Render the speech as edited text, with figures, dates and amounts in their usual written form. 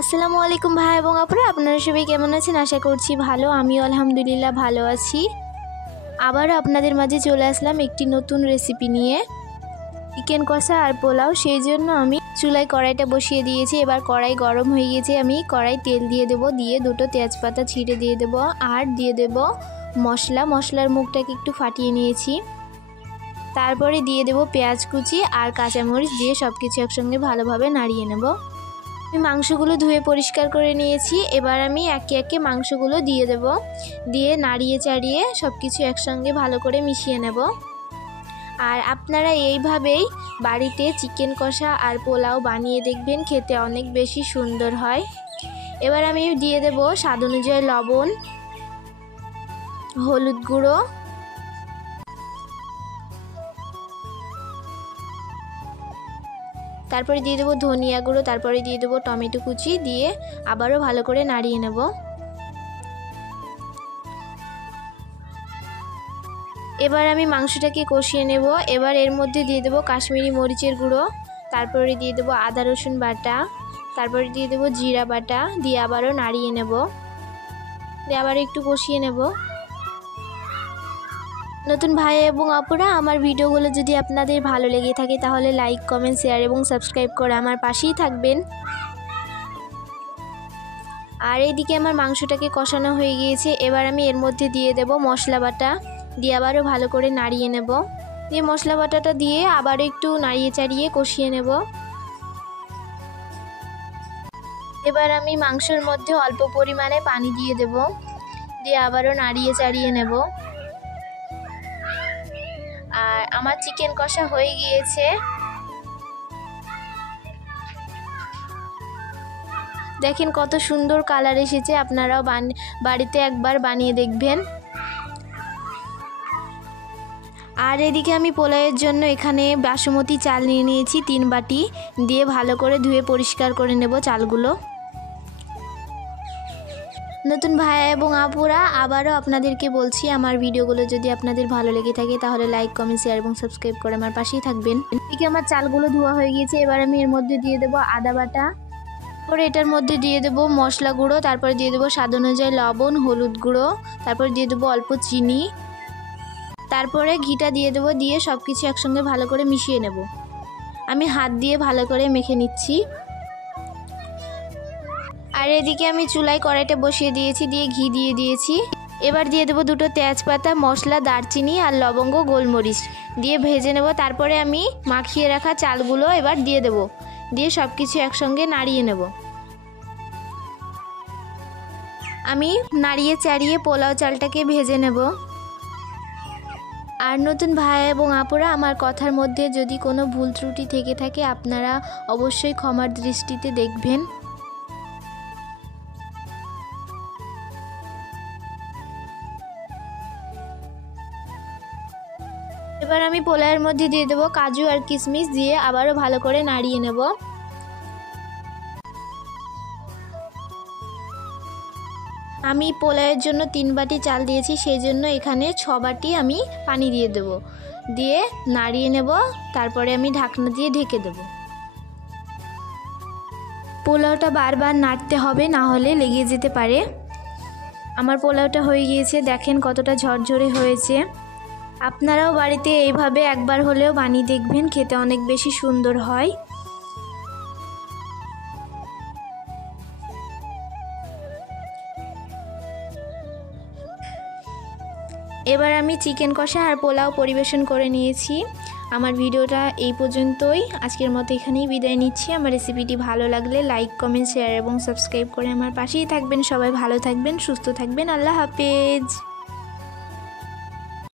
আসসালামু আলাইকুম ভাই এবং আপুরা, আপনারা সবাই কেমন আছেন? আশা করছি ভালো। আমিও আলহামদুলিল্লাহ ভালো আছি। আবারও আপনাদের মাঝে চলে আসলাম একটি নতুন রেসিপি নিয়ে, চিকেন কষা আর পোলাও। সেই জন্য আমি চুলায় কড়াইটা বসিয়ে দিয়েছি। এবার কড়াই গরম হয়ে গেছে, আমি কড়াই তেল দিয়ে দেবো, দিয়ে দুটো তেজপাতা ছিঁড়ে দিয়ে দেবো আর দিয়ে দেবো মশলার মুখটাকে একটু ফাটিয়ে নিয়েছি। তারপরে দিয়ে দেবো পেঁয়াজ কুচি আর কাঁচামরিচ, দিয়ে সব কিছু একসঙ্গে ভালোভাবে নাড়িয়ে নেব। আমি মাংসগুলো ধুয়ে পরিষ্কার করে নিয়েছি। এবার আমি একে একে মাংসগুলো দিয়ে দেব, দিয়ে নাড়িয়ে চাড়িয়ে সব কিছু একসঙ্গে ভালো করে মিশিয়ে নেব। আর আপনারা এইভাবেই বাড়িতে চিকেন কষা আর পোলাও বানিয়ে দেখবেন, খেতে অনেক বেশি সুন্দর হয়। এবার আমি দিয়ে দেব স্বাদ অনুযায়ী লবণ, হলুদ গুঁড়ো, তারপরে দিয়ে দেবো ধনিয়া গুঁড়ো, তারপরে দিয়ে দেবো টমেটো কুচি, দিয়ে আবারও ভালো করে নাড়িয়ে নেব। এবার আমি মাংসটাকে কষিয়ে নেব। এবার এর মধ্যে দিয়ে দেবো কাশ্মীরি মরিচের গুঁড়ো, তারপরে দিয়ে দেবো আদা রসুন বাটা, তারপরে দিয়ে দেবো জিরা বাটা, দিয়ে আবারও নাড়িয়ে নেব, দিয়ে আবার একটু কষিয়ে নেব। নতুন ভাই এবং আপুরা, আমার ভিডিওগুলো যদি আপনাদের ভালো লেগে থাকে তাহলে লাইক, কমেন্ট, শেয়ার এবং সাবস্ক্রাইব করে আমার পাশেই থাকবেন। আর এইদিকে আমার মাংসটাকে কষানো হয়ে গিয়েছে। এবার আমি এর মধ্যে দিয়ে দেব মশলা বাটা, দিয়ে আবারও ভালো করে নাড়িয়ে নেব, দিয়ে মশলা বাটাটা দিয়ে আবারও একটু নাড়িয়ে চাড়িয়ে কষিয়ে নেব। এবার আমি মাংসের মধ্যে অল্প পরিমাণে পানি দিয়ে দেব, দিয়ে আবারও নাড়িয়ে চাড়িয়ে নেব। আর আমার চিকেন কষা হয়ে গিয়েছে। দেখেন কত সুন্দর কালার এসেছে। আপনারাও বাড়িতে একবার বানিয়ে দেখবেন। আর এদিকে আমি পোলাওয়ের জন্য এখানে বাসমতি চাল নিয়ে নিয়েছি 3 বাটি, দিয়ে ভালো করে ধুয়ে পরিষ্কার করে নেব চালগুলো। নতুন ভাই এবং আপুরা, আবারও আপনাদেরকে বলছি, আমার ভিডিওগুলো যদি আপনাদের ভালো লেগে থাকে তাহলে লাইক, কমেন্ট, শেয়ার এবং সাবস্ক্রাইব করে আমার পাশেই থাকবেন। এদিকে আমার চালগুলো ধোয়া হয়ে গিয়েছে। এবার আমি এর মধ্যে দিয়ে দেবো আদা বাটা, তারপরে এটার মধ্যে দিয়ে দেবো মশলা গুঁড়ো, তারপরে দিয়ে দেবো স্বাদ অনুযায়ী লবণ, হলুদ গুঁড়ো, তারপরে দিয়ে দেবো অল্প চিনি, তারপরে ঘিটা দিয়ে দেবো, দিয়ে সব কিছু একসঙ্গে ভালো করে মিশিয়ে নেব। আমি হাত দিয়ে ভালো করে মেখে নিচ্ছি। আর এদিকে আমি চুলায় কড়াইটা বসিয়ে দিয়েছি, দিয়ে ঘি দিয়ে দিয়েছি। এবার দিয়ে দেবো দুটো তেজপাতা, মশলা, দারচিনি আর লবঙ্গ, গোলমরিচ, দিয়ে ভেজে নেব। তারপরে আমি মাখিয়ে রাখা চালগুলো এবার দিয়ে দেব, দিয়ে সব কিছু একসঙ্গে নাড়িয়ে নেব। আমি নাড়িয়ে চাড়িয়ে পোলাও চালটাকে ভেজে নেব। আর নতুন ভাই এবং আপুরা, আমার কথার মধ্যে যদি কোনো ভুল ত্রুটি থেকে থাকে আপনারা অবশ্যই ক্ষমার দৃষ্টিতে দেখবেন। এবার আমি পোলাওয়ের মধ্যে দিয়ে দেবো কাজু আর কিশমিশ, দিয়ে আবারও ভালো করে নাড়িয়ে নেব। আমি পোলাওয়ের জন্য 3 বাটি চাল দিয়েছি, সেই জন্য এখানে 6 বাটি আমি পানি দিয়ে দেব, দিয়ে নাড়িয়ে নেব। তারপরে আমি ঢাকনা দিয়ে ঢেকে দেব। পোলাওটা বারবার নাড়তে হবে, না হলে লেগে যেতে পারে। আমার পোলাওটা হয়ে গিয়েছে, দেখেন কতটা ঝরঝরে হয়েছে। আপনারাও বাড়িতে এইভাবে একবার হলেও বানিয়ে দেখবেন, খেতে অনেক বেশি সুন্দর হয়। এবার আমি চিকেন কষা আর পোলাও পরিবেশন করে নিয়েছি। আমার ভিডিওটা এই পর্যন্তই। আজকের মতো এখানেই বিদায় নিচ্ছি। আমার রেসিপিটি ভালো লাগলে লাইক, কমেন্ট, শেয়ার এবং সাবস্ক্রাইব করে আমার পাশেই থাকবেন। সবাই ভালো থাকবেন, সুস্থ থাকবেন। আল্লাহ হাফেজ।